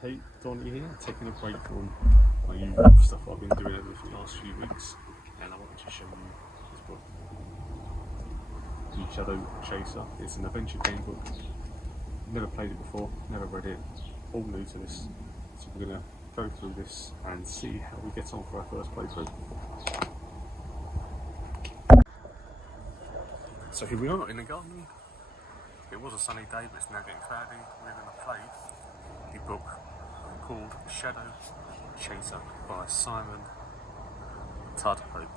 Hey, Donnie here, taking a break from my usual stuff I've been doing over the last few weeks, and I wanted to show you this book, The Shadow Chaser. It's an adventure game book. Never played it before, never read it, all new to this. So we're going to go through this and see how we get on for our first playthrough. So here we are in the garden. It was a sunny day, but it's now getting cloudy. We're going to play the book called Shadow Chaser by Simon Tudhope,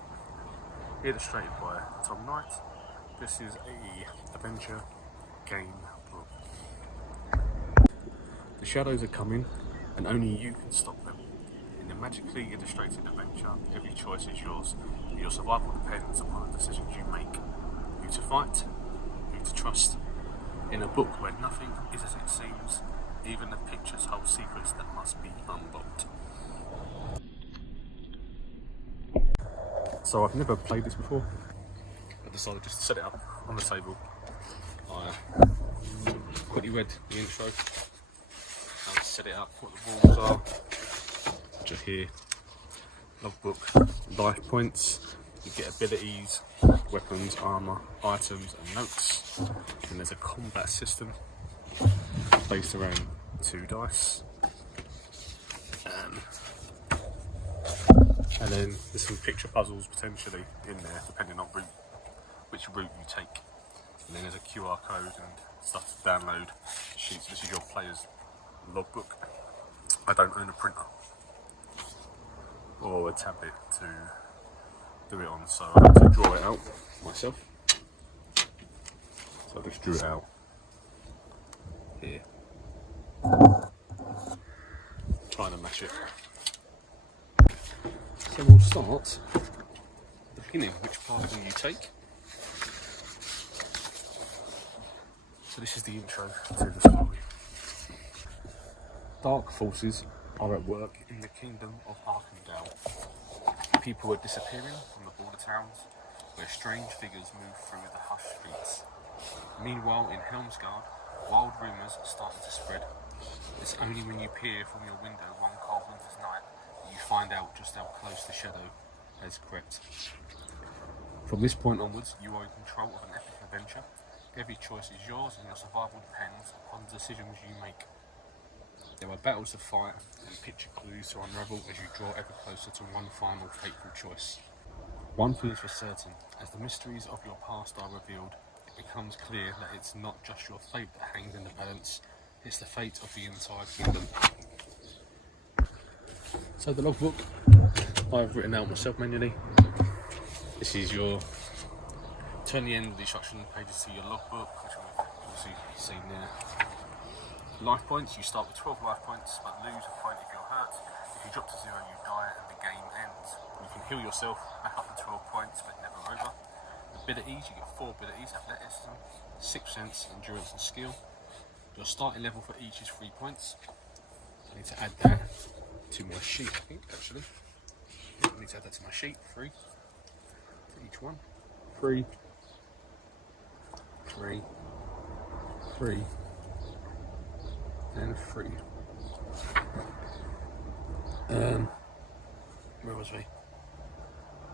illustrated by Tom Knight. This is a adventure game book. The shadows are coming and only you can stop them. In the magically illustrated adventure, every choice is yours. Your survival depends upon the decisions you make. Who to fight, who to trust. In a book where nothing is as it seems, even the pictures hold secrets that must be unlocked. So I've never played this before. I decided just to set it up on the table. I quickly read the intro and set it up, what the rules are, which are here. Logbook, life points, you get abilities, weapons, armour, items and notes. And there's a combat system based around 2 dice. And then there's some picture puzzles potentially in there, depending on which route you take. And then there's a QR code and stuff to download sheets. This is your player's logbook. I don't own a printer or a tablet to do it on, so I had to draw it out myself. So I just drew it out here, trying to match it. So we'll start at the beginning. Which path will you take? So this is the intro to the story. Dark forces are at work in the kingdom of Arkandale. People are disappearing from the border towns, where strange figures move through the hushed streets. Meanwhile, in Helmsgard, wild rumours are starting to spread. It's only when you peer from your window one cold winter's night that you find out just how close the shadow has crept. From this point onwards, you are in control of an epic adventure. Every choice is yours and your survival depends upon the decisions you make. There are battles to fight and picture clues to unravel as you draw ever closer to one final fateful choice. One thing is for certain, as the mysteries of your past are revealed, it becomes clear that it's not just your fate that hangs in the balance, it's the fate of the entire kingdom. So the logbook, I've written out myself manually. This is your, turn the end of the instruction pages to your logbook, which we've obviously seen there. Life points, you start with 12 life points, but lose a point if you're hurt. If you drop to 0, you die and the game ends. You can heal yourself back up to 12 points, but never over. Abilities, you get 4 abilities: athleticism, 6th sense, endurance and skill. Your starting level for each is 3 points. I need to add that to my sheet, I think, actually. I need to add that to my sheet, 3 for each one. 3, 3, 3, and 3. Where was we?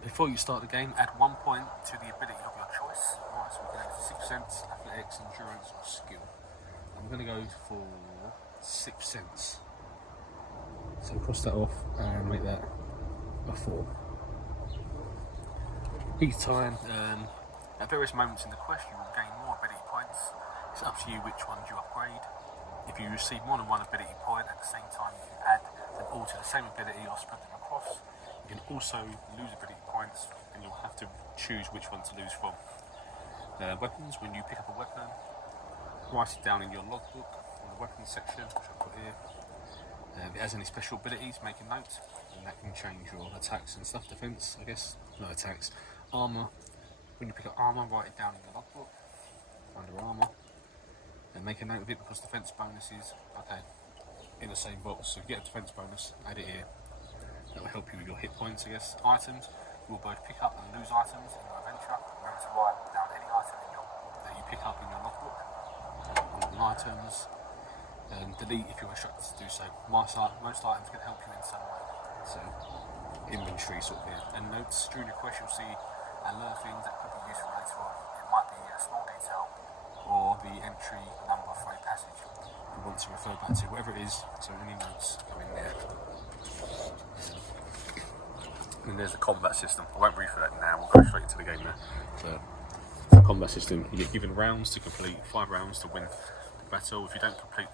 Before you start the game, add 1 point to the ability of your choice. Right, so we can add 6th sense, athletics, endurance, or skill. I'm going to go for 6th sense. So cross that off and make that a 4. Each time, at various moments in the quest, you will gain more ability points. It's up to you which ones you upgrade. If you receive more than 1 ability point at the same time, you can add them all to the same ability or spread them across. You can also lose ability points and you'll have to choose which one to lose from. Weapons, when you pick up a weapon, write it down in your logbook in the weapons section, which I'll put here. If it has any special abilities, make a note, and that can change your attacks and stuff. Defense, I guess, no attacks. Armor, when you pick up armor, write it down in the logbook under armor. And make a note of it because defense bonuses, okay, in the same box. So if you get a defense bonus, add it here. That will help you with your hit points, I guess. Items, you will both pick up and lose items in your adventure. Remember to write down any item that you pick up in your logbook. And items, Delete if you're instructed to do so. Most items can help you in some way. So, inventory sort of here. And notes during the quest you'll see and learn things that could be useful later on. It might be a small detail or the entry number for a passage you want to refer back to, whatever it is. So any notes go in there. And there's the combat system. I won't read through that now, we'll go straight into the game there. So, the combat system, you get given rounds to complete, 5 rounds to win the battle. If you don't complete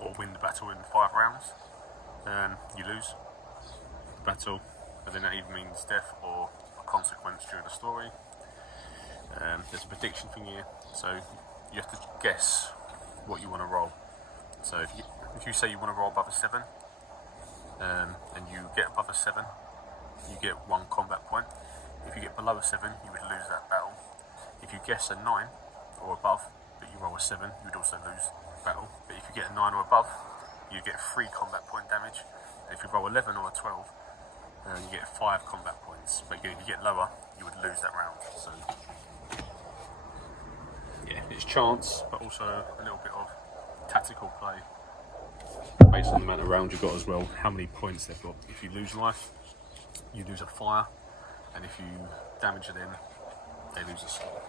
or win the battle in 5 rounds, you lose the battle, and then that either means death or a consequence during the story. There's a prediction thing here, so you have to guess what you want to roll. So if you say you want to roll above a 7, and you get above a 7, you get 1 combat point. If you get below a 7, you would lose that battle. If you guess a 9 or above, but you roll a 7, you would also lose the battle. But if you get a 9 or above, you get 3 combat point damage. If you roll 11 or a 12, you get 5 combat points. But again, if you get lower, you would lose that round. So yeah, it's chance, but also a little bit of tactical play based on the amount of rounds you've got as well, how many points they've got. If you lose life, you lose a fire, and if you damage them, they lose a sword.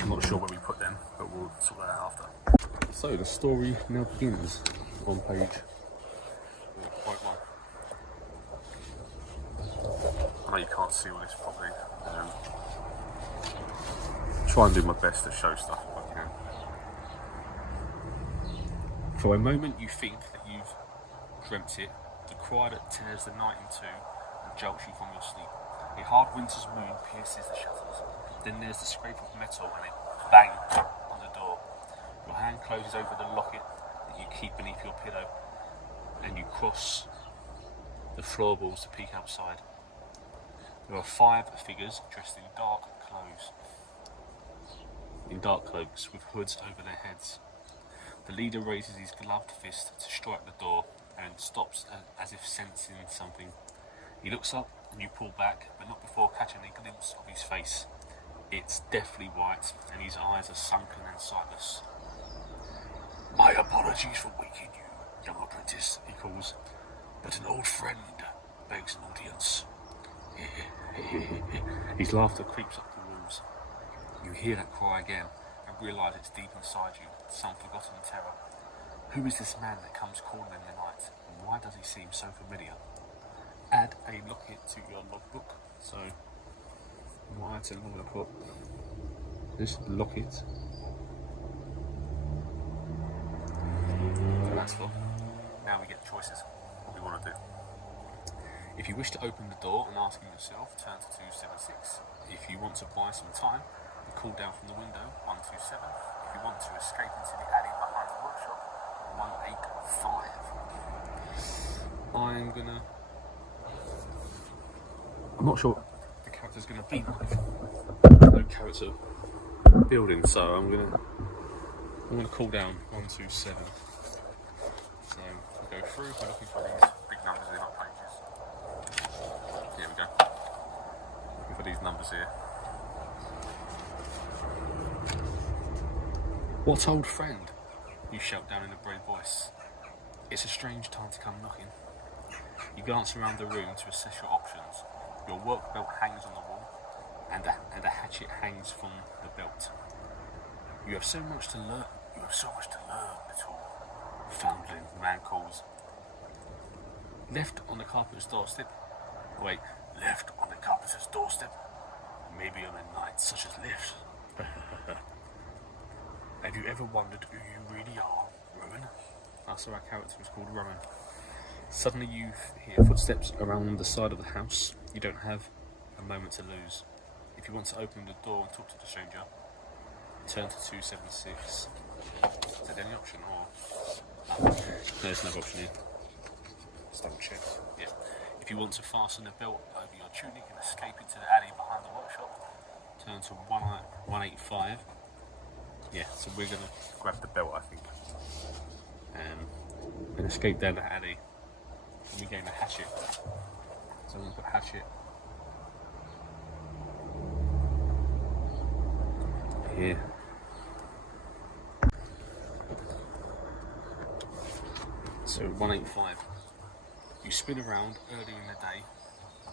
I'm not sure where we put them, but we'll sort that out after. So the story now begins on page 1.1. I know you can't see all this properly. Try and do my best to show stuff if I can. For a moment you think that you've dreamt it, the cry that tears the night in two and jolts you from your sleep. A hard winter's moon pierces the shutters. Then there's the scrape of metal and a bang on the door. Your hand closes over the locket that you keep beneath your pillow, and you cross the floorboards to peek outside. There are 5 figures dressed in dark cloaks with hoods over their heads. The leader raises his gloved fist to strike the door and stops as if sensing something. He looks up and you pull back, but not before catching a glimpse of his face. It's deathly white and his eyes are sunken and sightless. "My apologies for waking you, young apprentice," he calls, "but an old friend begs an audience." His laughter creeps up the walls. You hear that cry again and realise it's deep inside you, some forgotten terror. Who is this man that comes calling in the night, and why does he seem so familiar? Add a locket to your logbook. So, what item I'm going to put? This locket. That's full. Now we get choices. What we want to do. If you wish to open the door and ask him yourself, turn to 276. If you want to buy some time and call down from the window, 127. If you want to escape into the alley behind the workshop, 185. I'm not sure what the character's gonna be like. No character building, so I'm gonna call down 127. So we'll go through. We're looking for these big numbers in our pages. Here we go. Looking for these numbers here. "What old friend?" you shout down in a brave voice. It's a strange time to come knocking. You glance around the room to assess your options. Your work belt hangs on the wall, and a hatchet hangs from the belt. You have so much to learn. You have so much to learn, little foundling, the man calls. Left on the carpenter's doorstep. Wait, left on the carpenter's doorstep? Maybe on a night such as this. Have you ever wondered who you really are, Rowan? So our character is called Rowan. Suddenly you hear footsteps around the side of the house. You don't have a moment to lose. If you want to open the door and talk to the stranger, turn to 276. Is that any option or? No, there's no option here. Just double check. Yeah. If you want to fasten the belt over your tunic and escape into the alley behind the workshop, turn to 185. Yeah, so we're going to grab the belt, I think, and escape down the alley. And we gain a hatchet. So I'm going to put hatchet here. So 185. You spin around early in the day.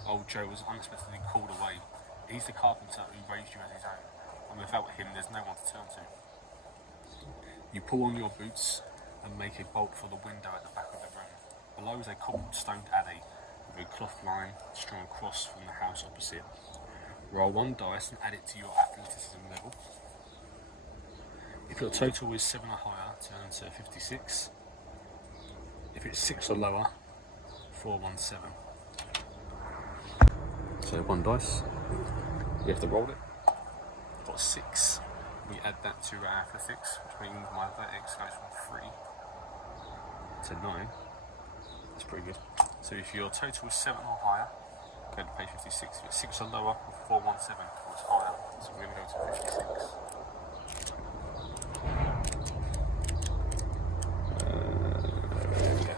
Old Joe was unexpectedly called away. He's the carpenter who raised you as his own, and without him there's no one to turn to. You pull on your boots and make a bolt for the window at the back of the room. Below is a cobblestoned alley with a cloth line strung across from the house opposite. Roll 1 dice and add it to your athleticism level. If your total is 7 or higher, turn to 56. If it's 6 or lower, 417. So 1 dice, you have to roll it. I've got 6. We add that to our athletics, which means my athletics goes from 3 to 9. That's pretty good. So if your total is 7 or higher, go to page 56. If it's 6 or lower, 417. If it's higher, so we're going to go to 56. Yeah.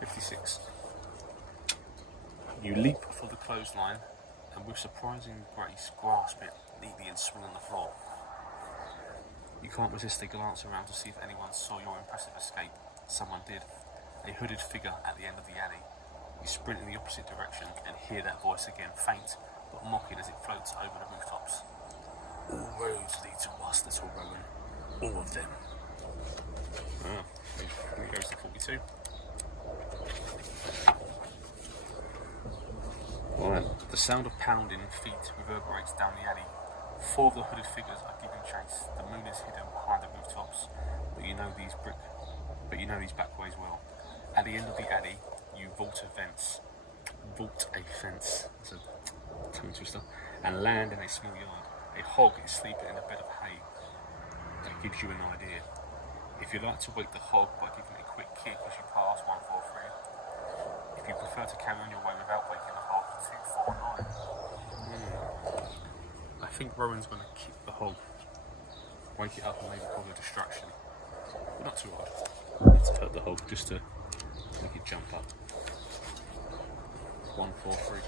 56. You leap for the clothesline and with surprising grace grasp it neatly and swing on the floor. You can't resist a glance around to see if anyone saw your impressive escape. Someone did. A hooded figure at the end of the alley. You sprint in the opposite direction and hear that voice again, faint but mocking as it floats over the rooftops. All roads lead to us, little Rowan. All of them. It goes to 42. Right. The sound of pounding feet reverberates down the alley. 4 of the hooded figures are giving chase. The moon is hidden behind the rooftops, but you know these back ways well. At the end of the alley, you vault a fence. It's a tongue twister. And land in a small yard. A hog is sleeping in a bed of hay. That gives you an idea. If you like to wake the hog by giving it a quick kick as you pass 143. If you prefer to carry on your way without waking the hog, 249. I think Rowan's going to kick the hog, wake it up and maybe cause a distraction. But not too hard. To hurt the hog, just to make it jump up. 143.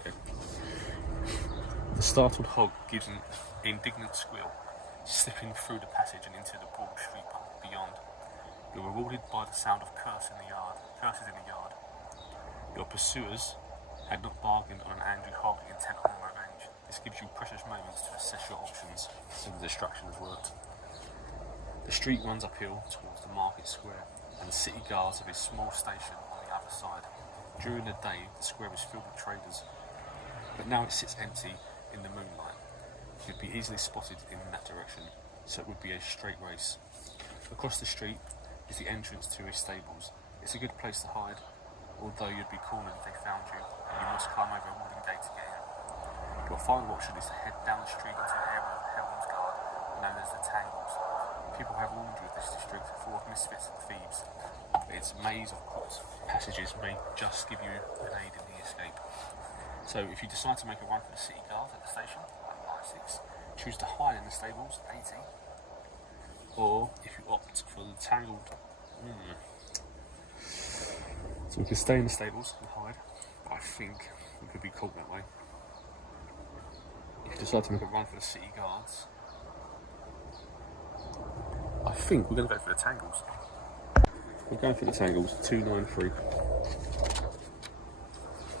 Okay. The startled hog gives an indignant squeal, slipping through the passage and into the broad street beyond. You're rewarded by the sound of curses in the yard. Your pursuers had not bargained on an angry hog intent on revenge. This gives you precious moments to assess your options, so the distraction has worked. The street runs uphill towards the market square, and the city guards have a small station on the other side. During the day, the square is filled with traders, but now it sits empty in the moonlight. You'd be easily spotted in that direction, so it would be a straight race. Across the street is the entrance to his stables. It's a good place to hide, although you'd be cornered if they found you, and you must climb over a wooden gate to get in. Your final option is to head down the street into an area of Helm's Guard, known as the Tangles. People have warned you of this district full of misfits and thieves. Its maze of crooked passages may just give you an aid in the escape. So if you decide to make a run for the city guard at the station, at 6, choose to hide in the stables, 80. Or if you opt for the tangled... So we can stay in the stables and hide, but I think we could be caught that way. If you decide to make a run for the city guards, I think we're going to go for the tangles. We're going for the tangles, 293.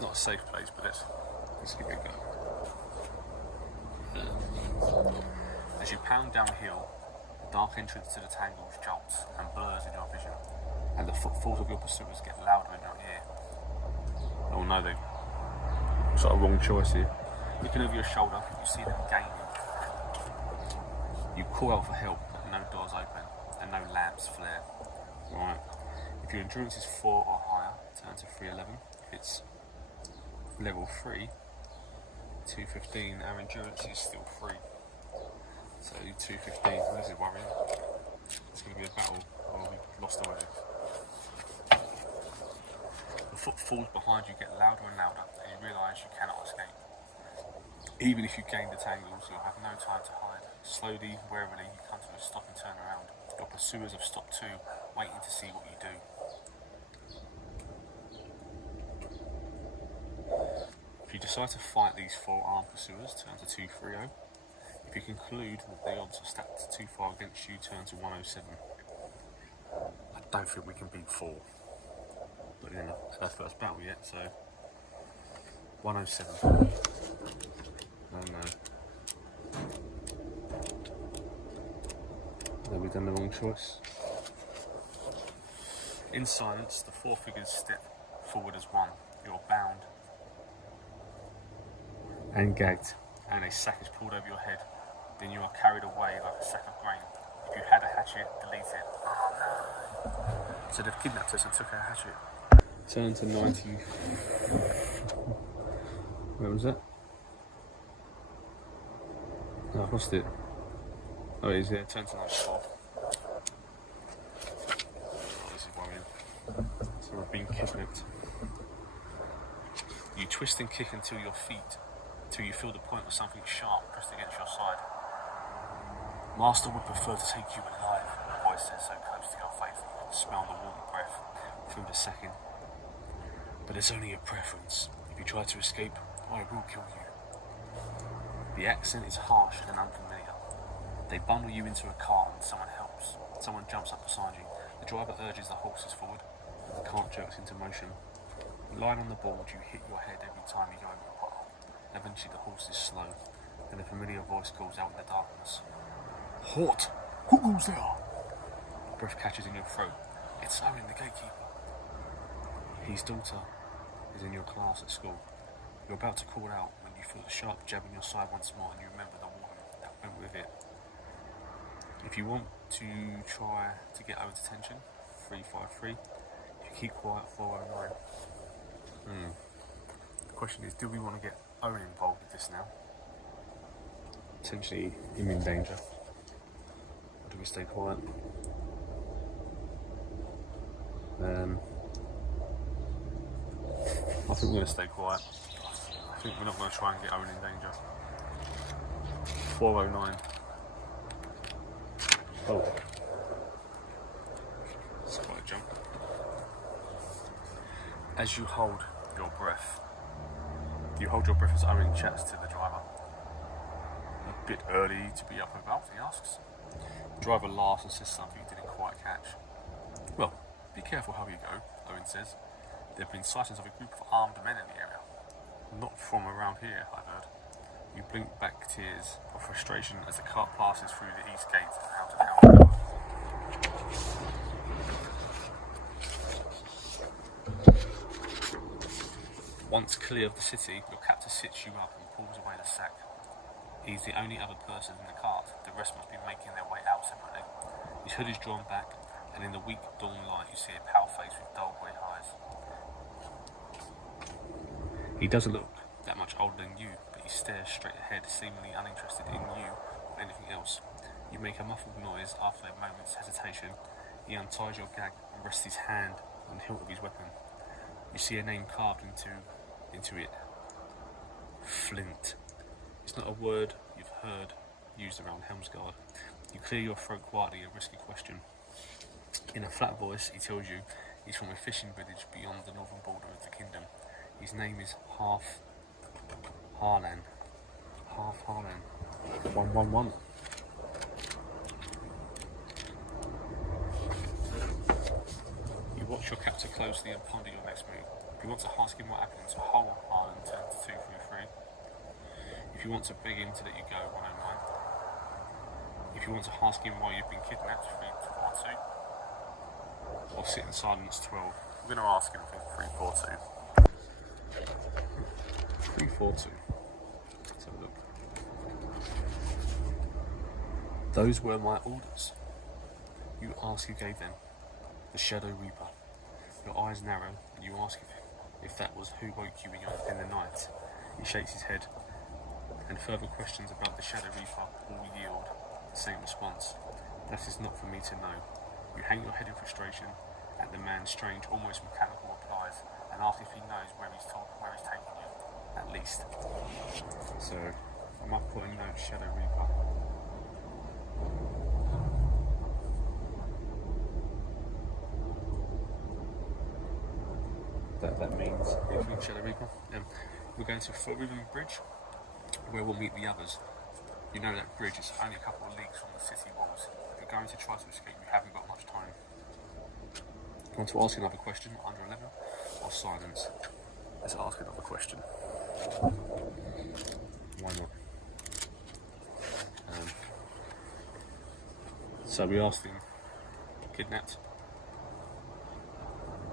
Not a safe place, but let's give it a go. As you pound downhill, the dark entrance to the tangles jolts and blurs in your vision, and the footfalls of your pursuers get louder in your ear. Oh no, they've got a wrong choice here. Looking over your shoulder, you see them gaining. You call out for help, but no doors open and no lamps flare. Right. If your endurance is 4 or higher, turn to 311. If it's level 3, 215, our endurance is still 3. So 215, what is it worrying? It's going to be a battle, or we've lost already. The footfalls behind you get louder and louder, and you realise you cannot escape. Even if you gain the tangles, you'll have no time to hide. Slowly, warily, you come to a stop and turn around. Your pursuers have stopped too, waiting to see what you do. If you decide to fight these 4 armed pursuers, turn to 230. If you conclude that the odds are stacked too far against you, turn to 107. I don't think we can beat 4. But then it's our first battle yet, so 107. Oh no. Have we done the wrong choice? In silence, the 4 figures step forward as one. You're bound and gagged, and a sack is pulled over your head. Then you are carried away like a sack of grain. If you had a hatchet, delete it. Oh no. So they've kidnapped us and took our hatchet. Turn to 90. Where was that? Oh, I've lost it. Oh, it is there. Turn to 94. Oh, this is worrying. So we're being kidnapped. You twist and kick until your feet, till you feel the point of something sharp pressed against your side. Master would prefer to take you alive, the voice says so close to your face that you can smell the warm breath through the sacking. But it's only a preference. If you try to escape, I will kill you. The accent is harsh and unfamiliar. They bundle you into a cart and someone helps. Someone jumps up beside you. The driver urges the horses forward and the cart jerks into motion. Lying on the board, you hit your head every time you go over a pothole. Eventually the horse is slow and a familiar voice calls out in the darkness. Halt! Who goes there? Breath catches in your throat. It's Owen, the gatekeeper. His daughter is in your class at school. You're about to call out when you feel the sharp jab in your side once more and you remember the woman that went with it. If you want to try to get over detention, 353. If you keep quiet, 409. The question is, do we want to get Owen involved with this now? Potentially him in danger. Or do we stay quiet? I think we're going to stay quiet. I think we're not going to try and get Owen in danger. 409. Oh. It's quite a jump. As you hold your breath as Owen chats to the driver. A bit early to be up and about, he asks. The driver laughs and says something he didn't quite catch. Well, be careful how you go, Owen says. There have been sightings of a group of armed men in the area. Not from around here, I've heard. You blink back tears of frustration as the cart passes through the east gate and out of town. Once clear of the city, your captor sits you up and pulls away the sack. He's the only other person in the cart. The rest must be making their way out separately. His hood is drawn back, and in the weak dawn light you see a pale face with dull grey eyes. He doesn't look that much older than you, but he stares straight ahead, seemingly uninterested in you or anything else. You make a muffled noise after a moment's hesitation. He unties your gag and rests his hand on the hilt of his weapon. You see a name carved into it. Flint. It's not a word you've heard used around Helmsguard. You clear your throat quietly and risk a question. In a flat voice, he tells you he's from a fishing village beyond the northern border of the kingdom. His name is Half Harlan. 111. You watch your captor closely and ponder your next move. If you want to ask him what happened to Harlan, turn to 233. If you want to beg him to let you go, 109. If you want to ask him why you've been kidnapped, 342. Or sit in silence, 12. We're going to ask him, I think, 342. 342. Let's have a look. Those were my orders. You ask who gave them. The Shadow Reaper. Your eyes narrow, and you ask if that was who woke you in the night. He shakes his head, and further questions about the Shadow Reaper all yield the same response. That is not for me to know. You hang your head in frustration at the man's strange, almost mechanical replies, and ask if he knows where he's taking you, at least. So, I might put a note, Shadow Reaper. That means, if we Shadow Reaper, we're going to Foreign Bridge, where we'll meet the others. You know that bridge is only a couple of leagues from the city walls. If you're going to try to escape, you haven't got much time. Want to ask another question under 11 or silence? Let's ask another question. Why not? So we asked him, kidnapped.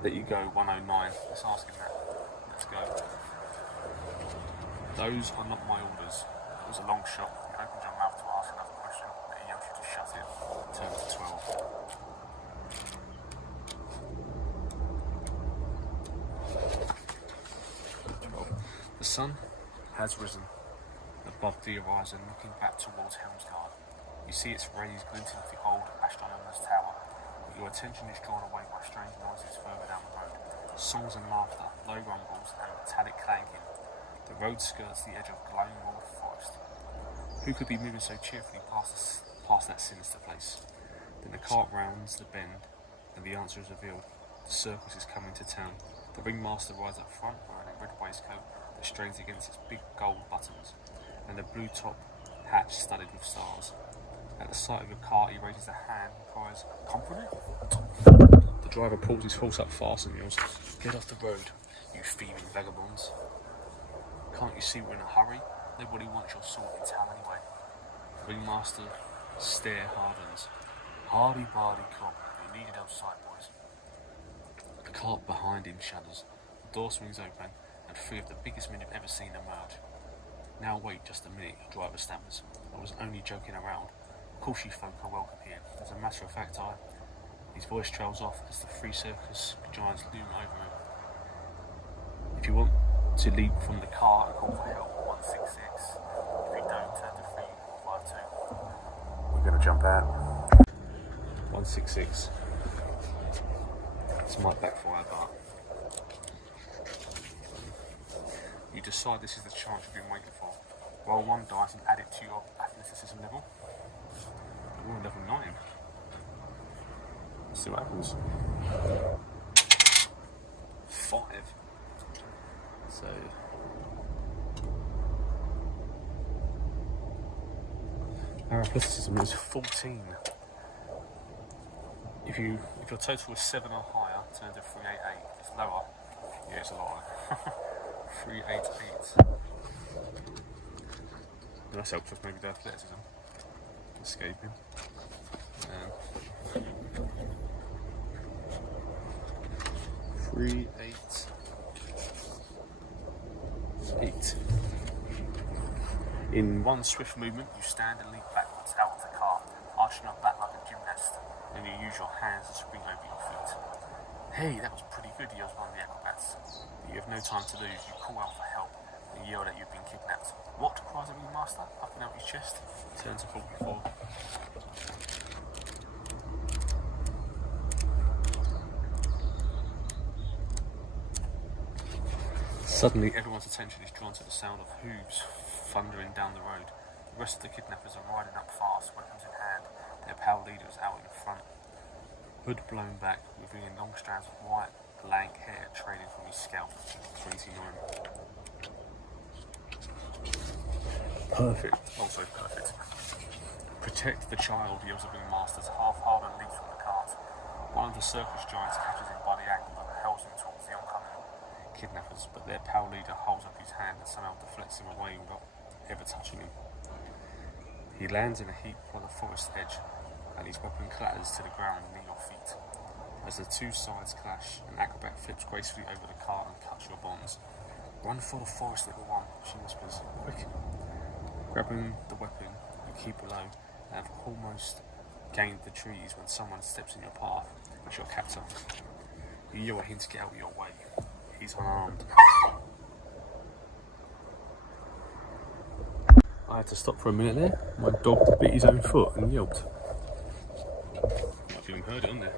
Let you go 109. Let's ask him that. Let's go. Those are not my orders. It was a long shot. You opened your mouth to ask another question, but he yelled you to shut it. Turn to 12. The sun has risen above the horizon, looking back towards Helmsgard. You see its rays glinting off the old astronomer's tower. But your attention is drawn away by strange noises further down the road. Songs and laughter, low rumbles and metallic clanking. The road skirts the edge of glowing walled forest. Who could be moving so cheerfully past that sinister place? Then the cart rounds the bend, and the answer is revealed. The circus is coming to town. The ringmaster rides up front wearing a red waistcoat that strains against its big gold buttons, and a blue top hat studded with stars. At the sight of your cart, he raises a hand and cries, "Company?" The driver pulls his horse up fast and yells, "Get off the road, you thieving vagabonds. Can't you see we're in a hurry? Nobody wants your sort in town anyway." The ringmaster's stare hardens. "Hardy bardy cob, you needed outside, boys." The cart behind him shudders. The door swings open, and 3 of the biggest men you've ever seen emerge. "Now wait just a minute," the driver stammers. "I was only joking around. Of course you folk are welcome here. As a matter of fact, His voice trails off as the 3 circus giants loom over him. "If you want to leap from the car and call for help, 166. If you don't, turn to 352. We're going to jump out." 166. This might backfire, but you decide this is the chance you've been waiting for. Roll 1 dice and add it to your athleticism level. We're on level 9. Let's see what happens. 5. So our athleticism is 14. If your total is 7 or higher, turn to 388. If it's lower, yeah, it's a lot higher. 388. That's helpful, maybe the athleticism. Escaping. 388. In one swift movement, you stand and leap backwards out of the car, arching your back like a gymnast. Then you use your hands to spring over your feet. "Hey, that was pretty good," yells one of the acrobats. But you have no time to lose. You call out for help and yell that you've been kidnapped. "What?" cries the ringmaster, puffing out his chest. Turn to 44. Suddenly, everyone's attention is drawn to the sound of hooves thundering down the road. The rest of the kidnappers are riding up fast, weapons in hand. Their pale leader is out in front, hood blown back, revealing long strands of white, lank hair trailing from his scalp. 29. Perfect. Also perfect. "Protect the child," yells the ringmaster's half-hardened leaps from the cart. One of the circus giants catches him by the ankle and hurls him towards the oncoming kidnappers, but their pale leader holds up his hand and somehow deflects him away without ever touching him. He lands in a heap on the forest edge, and his weapon clatters to the ground near your feet. As the 2 sides clash, an acrobat flips gracefully over the cart and cuts your bonds. "Run for the forest, little one," she whispers. "Quick!" Grabbing the weapon, you keep below and have almost gained the trees when someone steps in your path. It's your captor. You yell at him to get out of your way. He's unarmed. I had to stop for a minute there. My dog bit his own foot and yelped. Might have even heard it on there.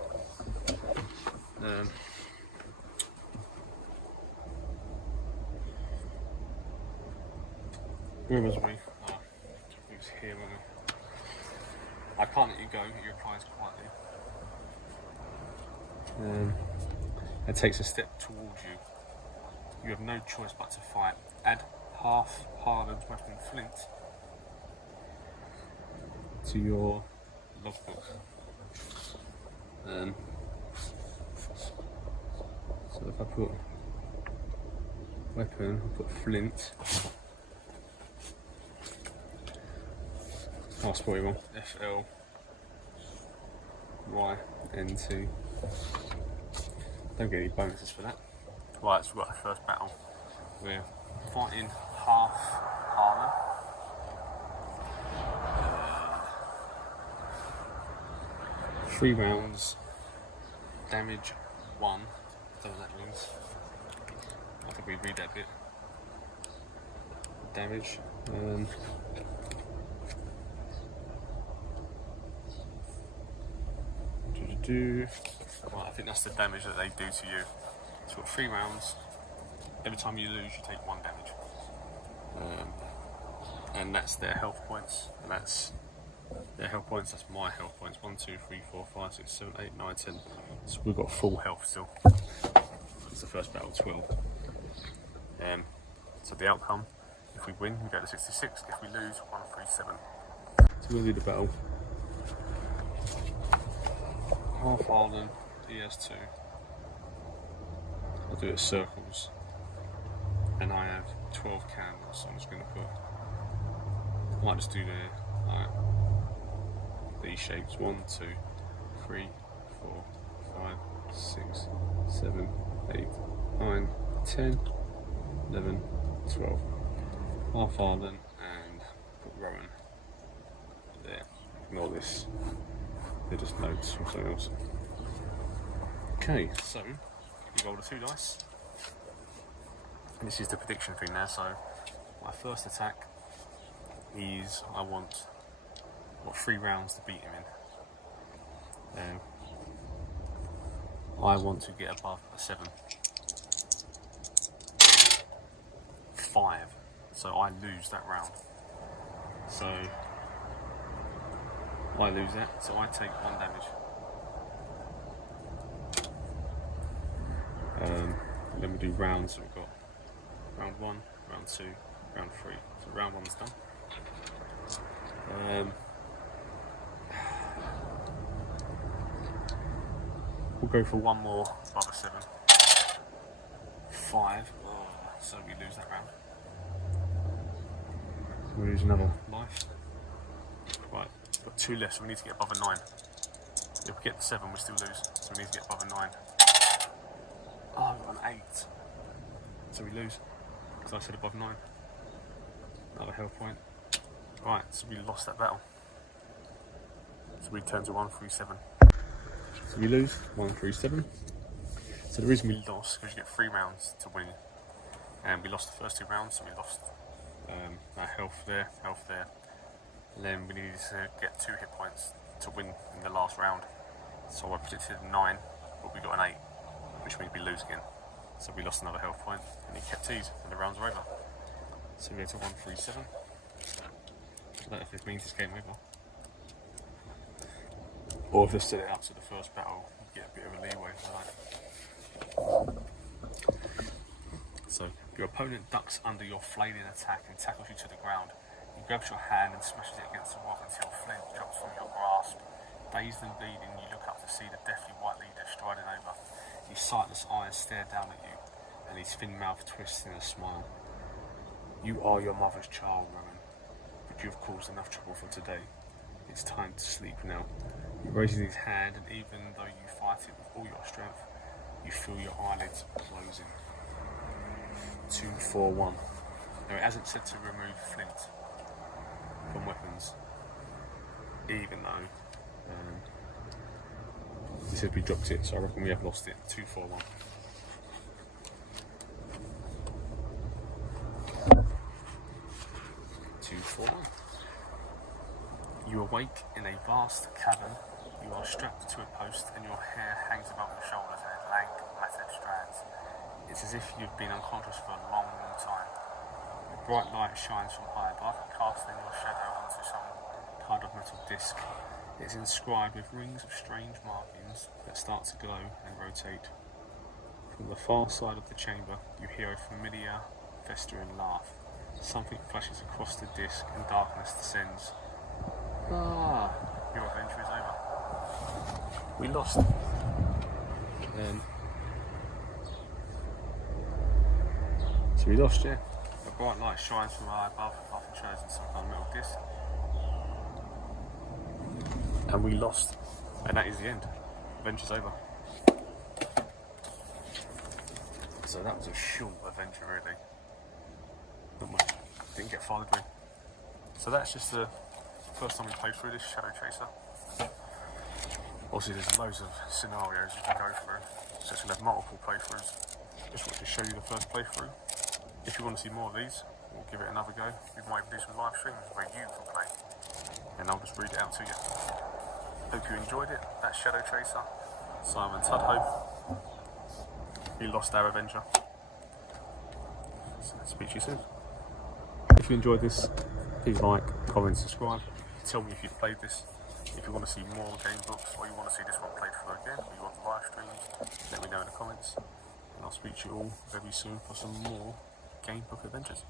Where was we? Oh, it was here, wasn't it? "I can't let you go," he replies quietly. And takes a step towards you. You have no choice but to fight. Add half-hardened weapon flint to your logbook. if I put weapon, I'll put flint. Oh, that's probably wrong. FLYNT. Don't get any bonuses for that. Right, so we've got the first battle. We're fighting half Harlan. 3 rounds, damage 1. I don't know what that means. I think we read that bit. Damage. Right, I think that's the damage that they do to you. So 3 rounds. Every time you lose, you take 1 damage. And that's their health points. And that's their health points. That's my health points. 1, 2, 3, 4, 5, 6, 7, 8, 9, 10. So we've got full health still. It's the first battle, 12. So the outcome: if we win, we go to 66. If we lose, 137. So we'll do the battle. Half Harlan, ES2. I'll do it circles. And I have 12 candles, so I'm just going to put. I might just do these shapes: 1, 2, 3, 4, 5, 6, 7, 8, 9, 10, 11, 12. Half Harlan and put Rowan there. Ignore this. They're just notes or something else. Okay, so you roll the 2 dice. And this is the prediction thing now. So my first attack is I want 3 rounds to beat him in. I want to get above a 7. 5. So I lose that round. So I lose that, so I take 1 damage. Then we do rounds, so we've got round 1, round 2, round 3. So round 1's done. We'll go for 1 more above a 7. 5. So we lose that round. We lose another life. Right, we've got 2 left, so we need to get above a 9. If we get to 7, we still lose, so we need to get above a 9. Oh, we've got an 8. So we lose, because I said above 9. Another health point. Right, so we lost that battle. So we turn to 137. So we lose, 137. So the reason we lost, because you get 3 rounds to win. And we lost the first 2 rounds, so we lost our health there. And then we needed to get 2 hit points to win in the last round. So I predicted 9, but we got an 8, which means we lose again. So we lost another health point, and he kept 2s, and the rounds are over. So we go to 137. I don't know if this means it's game over. Or if they set it up to the first battle, you get a bit of a leeway for that. So your opponent ducks under your flailing attack and tackles you to the ground. He grabs your hand and smashes it against the rock until flint drops from your grasp. Dazed and bleeding, you look up to see the deathly white leader striding over. His sightless eyes stare down at you, and his thin mouth twists in a smile. You are your mother's child, Rowan, but you have caused enough trouble for today. It's time to sleep now. He raises his hand, and even though you fight it with all your strength, you feel your eyelids closing. 241. Now it hasn't said to remove flint from weapons, even though it said we dropped it, so I reckon we have lost it. 241. You awake in a vast cavern. You are strapped to a post and your hair hangs above your shoulders in lank, matted strands. It's as if you've been unconscious for a long, long time. A bright light shines from high above, casting your shadow onto some kind of metal disc. It's inscribed with rings of strange markings that start to glow and rotate. From the far side of the chamber, you hear a familiar, festering laugh. Something flashes across the disc and darkness descends. Your adventure is over. We lost. So we lost, yeah. A bright light shines from high above, often shows in some kind of metal disc. And we lost. And that is the end. Adventure's over. So that was a short adventure, really. Not much. Didn't get far, did we? So that's just the first time we played through this Shadow Chaser. Obviously there's loads of scenarios you can go through, so it's going to have multiple playthroughs. Just wanted to show you the first playthrough. If you want to see more of these, we'll give it another go. We might even do some live streams where you can play, and I'll just read it out to you. Hope you enjoyed it. That's Shadow Chaser, Simon Tudhope. We lost our adventure. So speak to you soon. If you enjoyed this, please like, comment, subscribe. Tell me if you've played this. If you want to see more Gamebooks, or you want to see this one played through again, or you want live streams, let me know in the comments. And I'll speak to you all very soon for some more Gamebook adventures.